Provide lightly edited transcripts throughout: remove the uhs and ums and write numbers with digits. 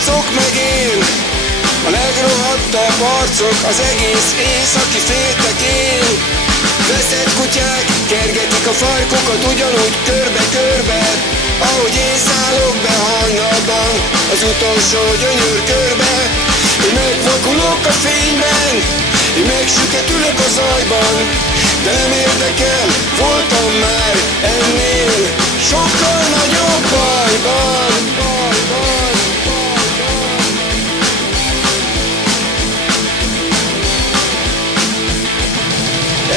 arcok meg én, a legrohadtabb arcok az egész északi féltekén. Veszett kutyák kergetik a farkukat ugyanúgy körbe-körbe, ahogy én szállok be hajnalban az utolsó gyönyörkörbe. Én megvakulok a fényben, én megsüketülök a zajban, de nem érdekel, voltam már ennél sokkal nagyobb bajban.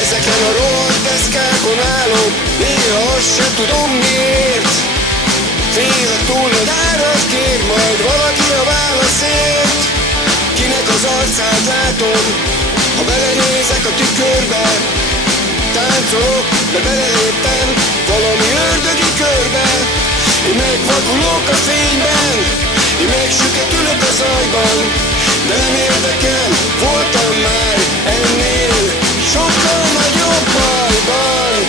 Ezeken a rohadt deszkákon állok, néha azt se tudom miért. Félek túl nagy árat kér majd valaki a válaszért. Kinek az arcát látom, ha belenézek a tükörbe. Táncolok, de beleléptem valami ördögi körbe. Én megvakulok a fényben, én megsüketülök a zajban, de nem érdekel, voltam már ennél sokkal nagyobb bajban.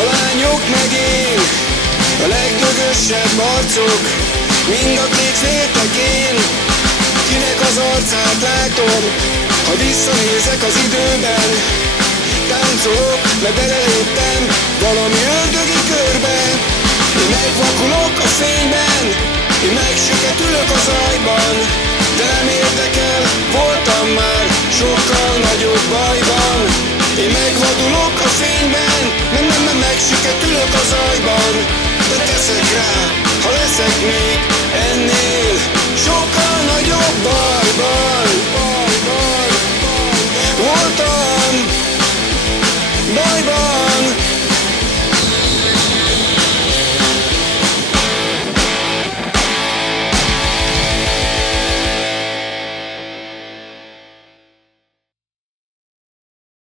A lányok meg én, a legdögösebb arcok, mind a két féltekén. Kinek az arcát látom, ha visszanézek az időben. Táncolok, mert beleléptem valami ördögi körbe. Én megvakulok a fényben, én megsüketülök a zajban, de nem érdekel, voltam már sokkal nagyobb bajban. Én megvadulok a fényben, nem megsüketülök a zajban, de teszek rá, ha leszek még ennél sokkal nagyobb bajban. Voltam